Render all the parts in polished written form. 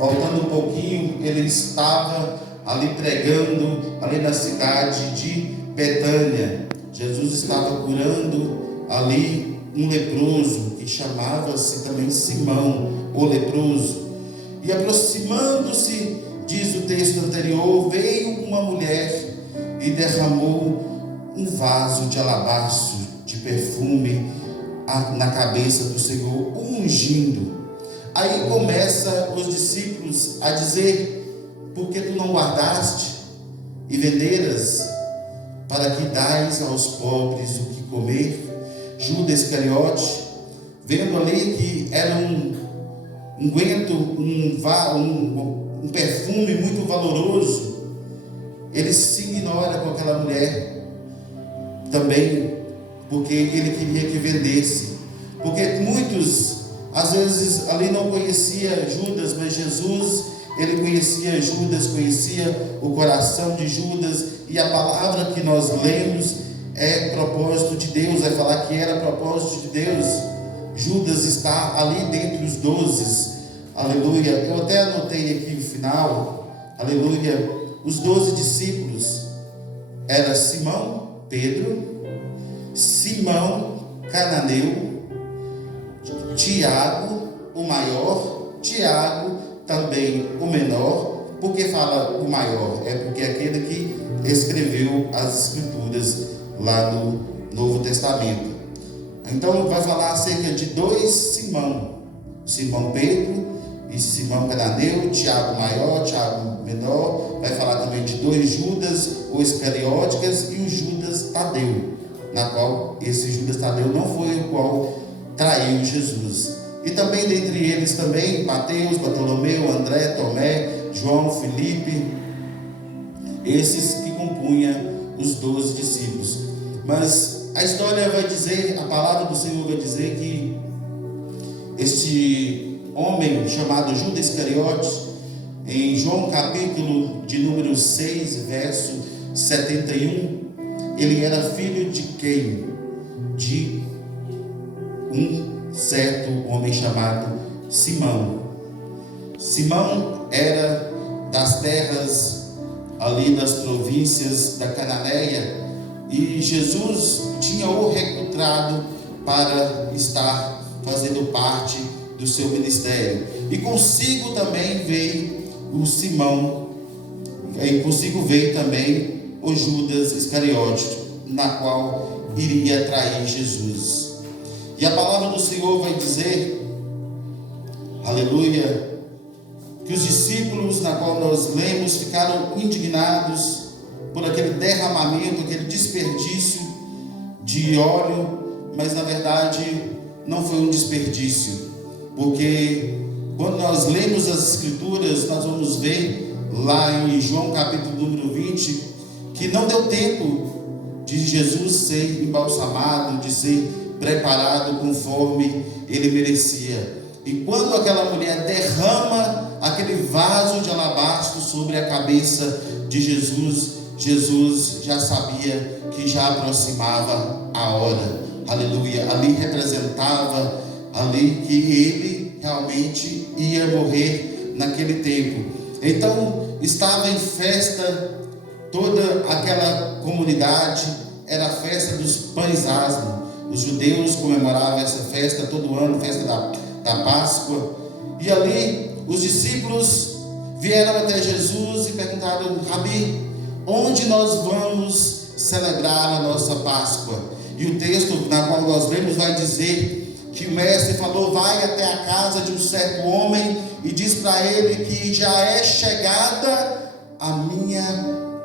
voltando um pouquinho, ele estava ali pregando, ali na cidade de Betânia. Jesus estava curando ali um leproso, que chamava-se também Simão, o leproso. E aproximando-se, diz o texto anterior, veio uma mulher e derramou um vaso de alabastro de perfume na cabeça do Senhor, ungindo. Aí começa os discípulos a dizer: por que tu não guardaste e venderas, para que dais aos pobres o que comer? Judas Iscariote, vendo ali que era um unguento, um perfume muito valoroso, ele se ignora com aquela mulher também, porque ele queria que vendesse. Porque muitos, às vezes, ali não conhecia Judas, mas Jesus, ele conhecia Judas, conhecia o coração de Judas, e a palavra que nós lemos é propósito de Deus, é falar que era propósito de Deus. Judas está ali dentre os 12, aleluia. Eu até anotei aqui no final, aleluia, os 12 discípulos era Simão, Pedro, Simão, Cananeu, Tiago, o maior, Tiago, também o menor. Por que fala o maior? É porque é aquele que escreveu as escrituras lá no Novo Testamento. Então vai falar acerca de 2 Simão, Simão Pedro e Simão Cananeu, Tiago maior, Tiago menor. Vai falar também de 2 Judas, ou Iscariotes, e o Judas Tadeu, na qual esse Judas Tadeu não foi o qual traiu Jesus. E também dentre eles também Mateus, Bartolomeu, André, Tomé, João, Filipe, esses que compunham os 12 discípulos. Mas a história vai dizer, a palavra do Senhor vai dizer que este homem chamado Judas Iscariotes, em João capítulo de número 6, verso 71, ele era filho de quem? De um certo homem chamado Simão. Simão era das terras ali das províncias da Cananéia, e Jesus tinha o recrutado para estar fazendo parte do seu ministério. E consigo também veio o Simão, e consigo veio também o Judas Iscariote, na qual iria trair Jesus. E a palavra do Senhor vai dizer, aleluia, que os discípulos, na qual nós lemos, ficaram indignados por aquele derramamento, aquele desperdício de óleo, mas na verdade não foi um desperdício, porque quando nós lemos as escrituras, nós vamos ver lá em João capítulo número 20, que não deu tempo de Jesus ser embalsamado, de ser preparado conforme ele merecia. E quando aquela mulher derrama aquele vaso de alabastro sobre a cabeça de Jesus, Jesus já sabia que já aproximava a hora, aleluia. Ali representava ali que ele realmente ia morrer naquele tempo. Então estava em festa toda aquela comunidade, era a festa dos pães asmos. Os judeus comemoravam essa festa todo ano, festa da Páscoa. E ali os discípulos vieram até Jesus e perguntaram: Rabi, onde nós vamos celebrar a nossa Páscoa? E o texto na qual nós lemos vai dizer que o mestre falou: vai até a casa de um certo homem e diz para ele que já é chegada a minha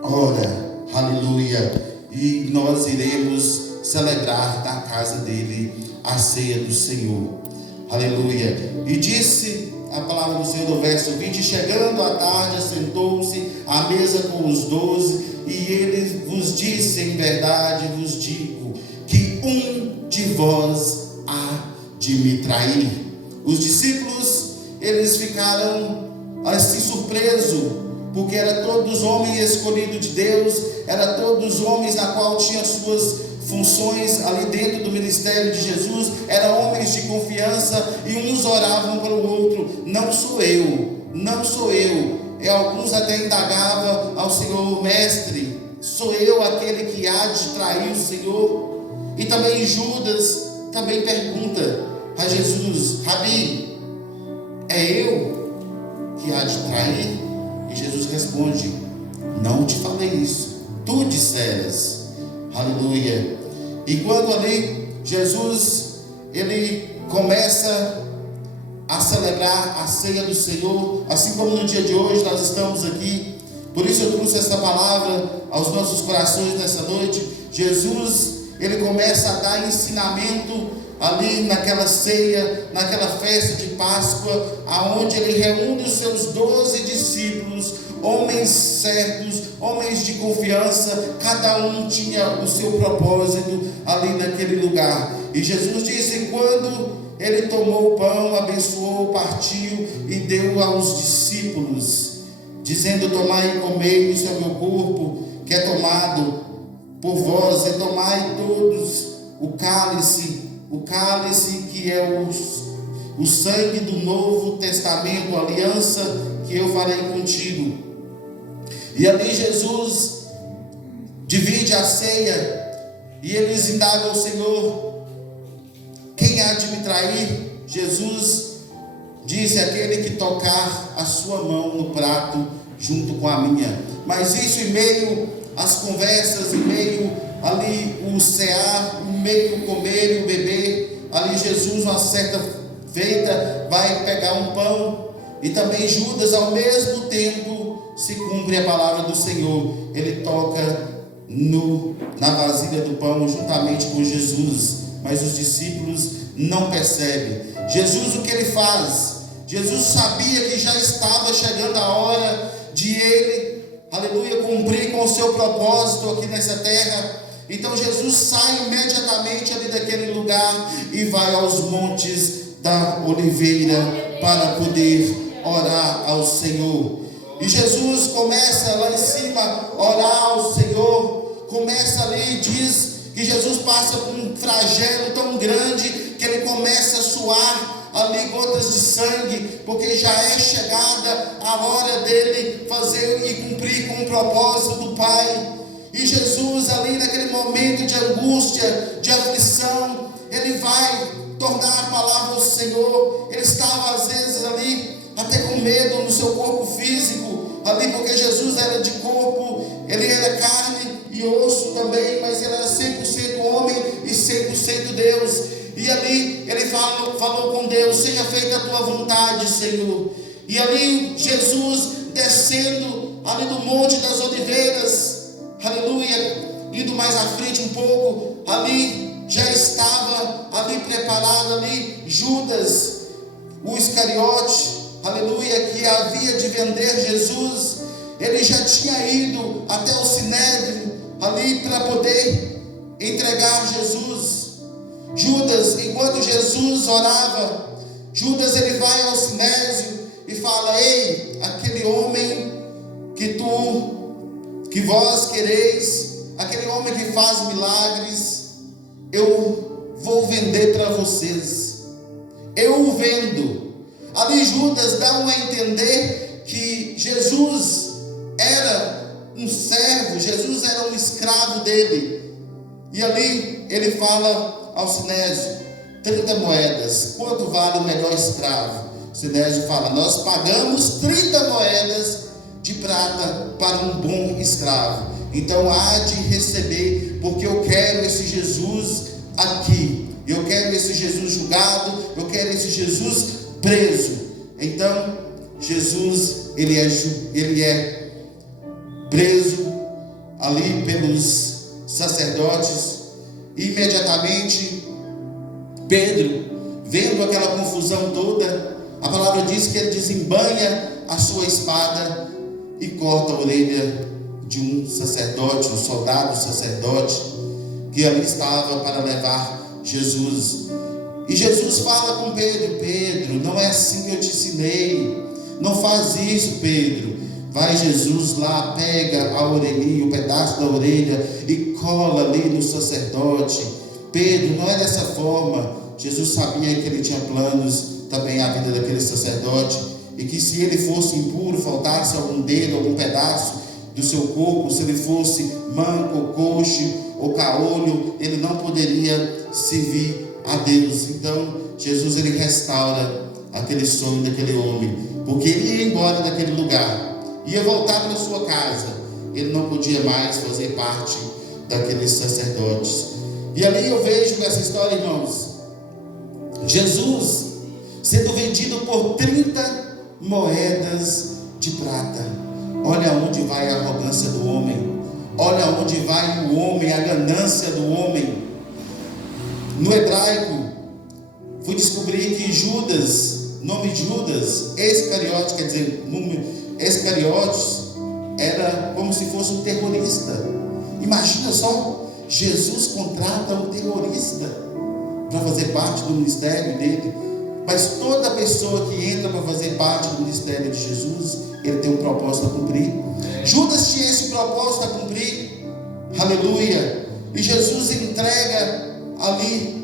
hora, aleluia, e nós iremos celebrar na casa dele a ceia do Senhor, aleluia. E disse a palavra do Senhor no verso 20: chegando à tarde, assentou-se à mesa com os 12, e ele vos disse: em verdade vos digo que um de vós há de me trair. Os discípulos, eles ficaram assim surpresos, porque era todos homens escolhidos de Deus, era todos homens na qual tinham suas funções ali dentro do ministério de Jesus, eram homens de confiança, e uns oravam para o outro: não sou eu, não sou eu. E alguns até indagavam ao Senhor: mestre, sou eu aquele que há de trair o Senhor? E também Judas também pergunta a Jesus: Rabi, é eu que há de trair? E Jesus responde: não te falei isso, tu disseras. Aleluia. E quando ali Jesus, ele começa a celebrar a ceia do Senhor, assim como no dia de hoje nós estamos aqui, por isso eu trouxe essa palavra aos nossos corações nessa noite. Jesus, ele começa a dar ensinamento ali naquela ceia, naquela festa de Páscoa, aonde ele reúne os seus 12 discípulos, homens certos, homens de confiança, cada um tinha o seu propósito ali naquele lugar. E Jesus disse: quando ele tomou o pão, abençoou, partiu e deu aos discípulos, dizendo: tomai e comei, isso é o meu corpo, que é tomado por vós, e tomai todos o cálice que é o sangue do Novo Testamento, a aliança que eu farei contigo. E ali Jesus divide a ceia, e eles indagam ao Senhor: quem há de me trair? Jesus disse: aquele que tocar a sua mão no prato junto com a minha. Mas isso em meio às conversas, em meio ali o cear, em meio o comer e o beber, ali Jesus, uma certa feita, vai pegar um pão, e também Judas, ao mesmo tempo, se cumpre a palavra do Senhor, ele toca na vasilha do pão juntamente com Jesus, mas os discípulos não percebem. Jesus, o que ele faz? Jesus sabia que já estava chegando a hora de ele, aleluia, cumprir com o seu propósito aqui nessa terra. Então Jesus sai imediatamente ali daquele lugar e vai aos montes da Oliveira para poder orar ao Senhor. E Jesus começa lá em cima a orar ao Senhor, começa ali, diz que Jesus passa por um flagelo tão grande que ele começa a suar ali gotas de sangue, porque já é chegada a hora dele fazer e cumprir com o propósito do Pai. E Jesus ali naquele momento de angústia, de aflição, ele vai tornar a palavra ao Senhor. Ele estava às vezes ali até com medo no seu corpo físico, ali porque Jesus era de corpo, ele era carne e osso também, mas ele era 100% homem e 100% Deus. E ali ele falou com Deus: seja feita a tua vontade, Senhor. E ali Jesus descendo ali do Monte das Oliveiras, aleluia, indo mais à frente um pouco, ali já estava ali preparado ali Judas, o Iscariote, aleluia, que havia de vender Jesus. Ele já tinha ido até o Sinédrio ali para poder entregar Jesus. Judas, enquanto Jesus orava, Judas ele vai ao Sinédrio e fala: ei, aquele homem que vós quereis, aquele homem que faz milagres, eu vou vender para vocês, eu o vendo. Ali Judas dá a entender que Jesus era um servo, Jesus era um escravo dele. E ali ele fala ao Sinédrio: 30 moedas, quanto vale o melhor escravo? O Sinédrio fala: nós pagamos 30 moedas de prata para um bom escravo. Então há de receber, porque eu quero esse Jesus aqui, eu quero esse Jesus julgado, eu quero esse Jesus preso. Então Jesus ele é preso ali pelos sacerdotes. Imediatamente Pedro, vendo aquela confusão toda, a palavra diz que ele desembanha a sua espada e corta a orelha de um sacerdote, um soldado sacerdote que ali estava para levar Jesus. E Jesus fala com Pedro: Pedro, não é assim que eu te ensinei, não faz isso, Pedro. Vai Jesus lá, pega a orelhinha, o pedaço da orelha e cola ali no sacerdote. Pedro, não é dessa forma. Jesus sabia que ele tinha planos também à vida daquele sacerdote, e que se ele fosse impuro, faltasse algum dedo, algum pedaço do seu corpo, se ele fosse manco, coxo ou caolho, ele não poderia servir a Deus. Então Jesus, ele restaura aquele sonho daquele homem, porque ele ia embora daquele lugar, ia voltar para sua casa, ele não podia mais fazer parte daqueles sacerdotes. E ali eu vejo essa história, irmãos, Jesus sendo vendido por 30 moedas de prata. Olha onde vai a arrogância do homem, olha onde vai o homem, a ganância do homem. No hebraico, fui descobrir que Judas, nome Judas, Iscariote, quer dizer, Iscariotes, era como se fosse um terrorista. Imagina só, Jesus contrata um terrorista para fazer parte do ministério dele. Mas toda pessoa que entra para fazer parte do ministério de Jesus, ele tem um propósito a cumprir. Judas tinha esse propósito a cumprir, aleluia. E Jesus entrega ali